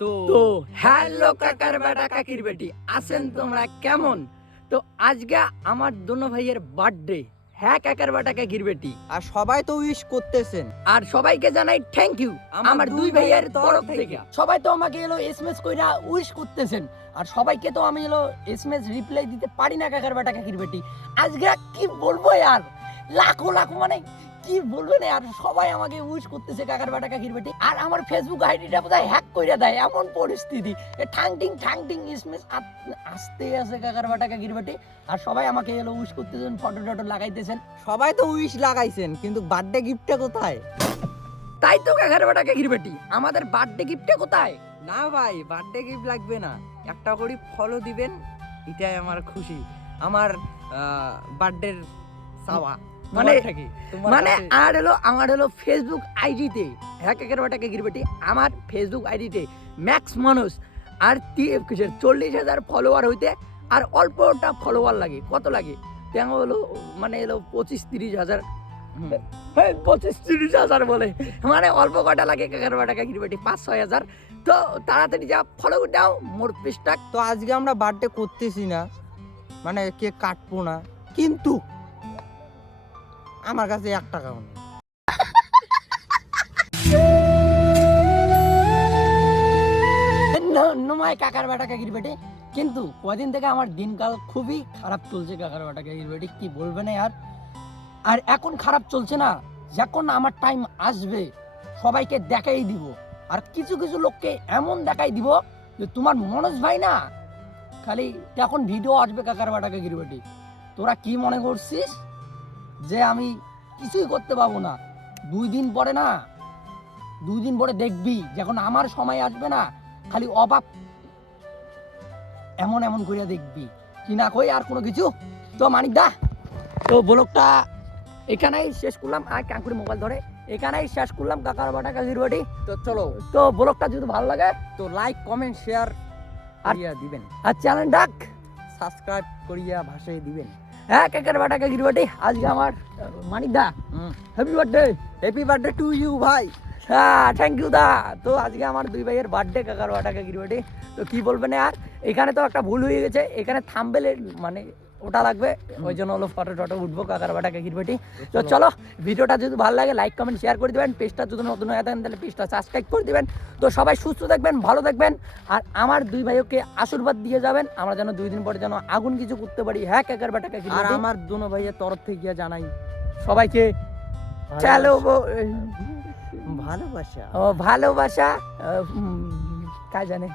তো হ্যালো কাকার বেটা কাকির বেটি আছেন তোমরা কেমন? তো আজকে আমার দোনো ভাইয়ের বার্থডে। হ্যাঁ কাকার বেটা কাকির বেটি, আর সবাই তো উইশ করতেছেন। আর সবাইকে জানাই থ্যাংক ইউ আমার দুই ভাইয়ের তরফ থেকে। সবাই তো আমাকে এলো এসএমএস কইরা উইশ করতেছেন, আর সবাইকে তো আমি এলো এসএমএস রিপ্লাই দিতে পারি না কাকার বেটা কাকির বেটি। আজকে কি বলবো আর, লাখো লাখো মানে কি বলবেন, আর সবাই আমাকে উইশ করতেছে কাকার বেটা কাকির বেটি। আর আমার ফেসবুক আইডিটা বোধহয় হ্যাক কইরা দেয় এমন পরিস্থিতি, ঠাং টিং এসএমএস আসতে আছে কাকার বেটা কাকির বেটি। আর সবাই আমাকে এলো উইশ করতেছেন, ফটো টটো লাগাইতেছেন। সবাই তো উইশ লাগাইছেন, কিন্তু বার্থডে গিফটটা কোথায়? তাই তো কাকার বেটা কাকির বেটি, আমাদের বার্থডে গিফটটা কোথায়? না ভাই, বার্থডে গিফট লাগবে না, একটা করে ফলো দিবেন, এটাই আমার খুশি। আমার বার্থডের চাওয়া মানে তোমার মানে কাছে। আর হলো আমার হলো ফেসবুক আইডিতে, হ্যাঁ কাকের বাটা কাকির বেটি, আমার ফেসবুক আইডিতে ম্যাক্স মানুষ আর 40,000 ফলোয়ার হইতে আর অল্পটা ফলোয়ার লাগে। কত লাগে? তেমন হলো মানে এলো 25-30,000। হুম। 25-30,000 বলে, মানে অল্প কটা লাগে কাকার বাটা কাকির বেটি, 5-6,000। তো তাড়াতাড়ি যা ফলো দাও মোর পেজটা। তো আজকে আমরা বার্থডে করতেছি না, মানে কেক কাটবো না, কিন্তু আমার কাছে 1 টাকাও নেই। নমায় কাকার বাটা কাকির বেটে, কিন্তু কদিন থেকে আমার দিনকাল খুবই খারাপ চলছে কাকার বাটা কাকির বেটে, কি বলবে না আর। আর এখন খারাপ চলছে না, যখন আমার টাইম আসবে সবাইকে দেখাই দিব। আর কিছু কিছু লোককে এমন দেখাই দিব যে তোমার মনোজ ভাই না, খালি এখন ভিডিও আসবে কাকার বাটা কাকির বেটে, তোরা কি মনে করছিস যে আমি কিছুই করতে পাবো না? 2 দিন পরে না, 2 দিন পরে দেখবি যখন আমার সময় আসবে না, খালি অবাক এমন এমন করিয়া দেখবি কি না কই আর কোনো কিছু। তো মানিক দা, তো ব্লগটা এখানেই শেষ করলাম। আর কাঙ্কুরি মোবাইল ধরে এখানেই শেষ করলাম কাকার বাটা কাকির বাটি। তো চলো, তো ব্লগটা যদি ভালো লাগে তো লাইক কমেন্ট শেয়ার আর- করিয়া দিবেন, আর চ্যানেল ডাক সাবস্ক্রাইব করিয়া ভাষায় দিবেন। হ্যাঁ কাকার বাটা কাকির বাটি। আজকে আমার মানিক দা happy birthday. Happy birthday to you ভাই। হ্যাঁ থ্যাংক ইউ দা। তো আজকে আমার দুই ভাইয়ের বার্থডে কাকার বাটা কাকির বাটি। তো কি বলবেন আর, এখানে তো একটা ভুল হয়ে গেছে, এখানে থাম্বনেল মানে ওটা লাগবে, ওই জন্য হলো ফটো টটো উঠবো কাকার বাটা কাকির বাটি। তো চলো, ভিডিওটা যদি ভালো লাগে লাইক কমেন্ট শেয়ার করে দিবেন, পেজটা যদি নতুন হয়ে থাকেন তাহলে পেজটা সাবস্ক্রাইব করে দিবেন। তো সবাই সুস্থ থাকবেন, ভালো থাকবেন, আর আমার দুই ভাইকে আশীর্বাদ দিয়ে যাবেন, আমরা যেন 2 দিন পরে যেন আগুন কিছু করতে পারি। হ্যাঁ কাকার বাটা কাকির আর বাটি। আমার দুনো ভাইয়ের তরফ থেকে জানাই সবাইকে চলো ভালোবাসা। ভালোবাসা, কাজ জানে।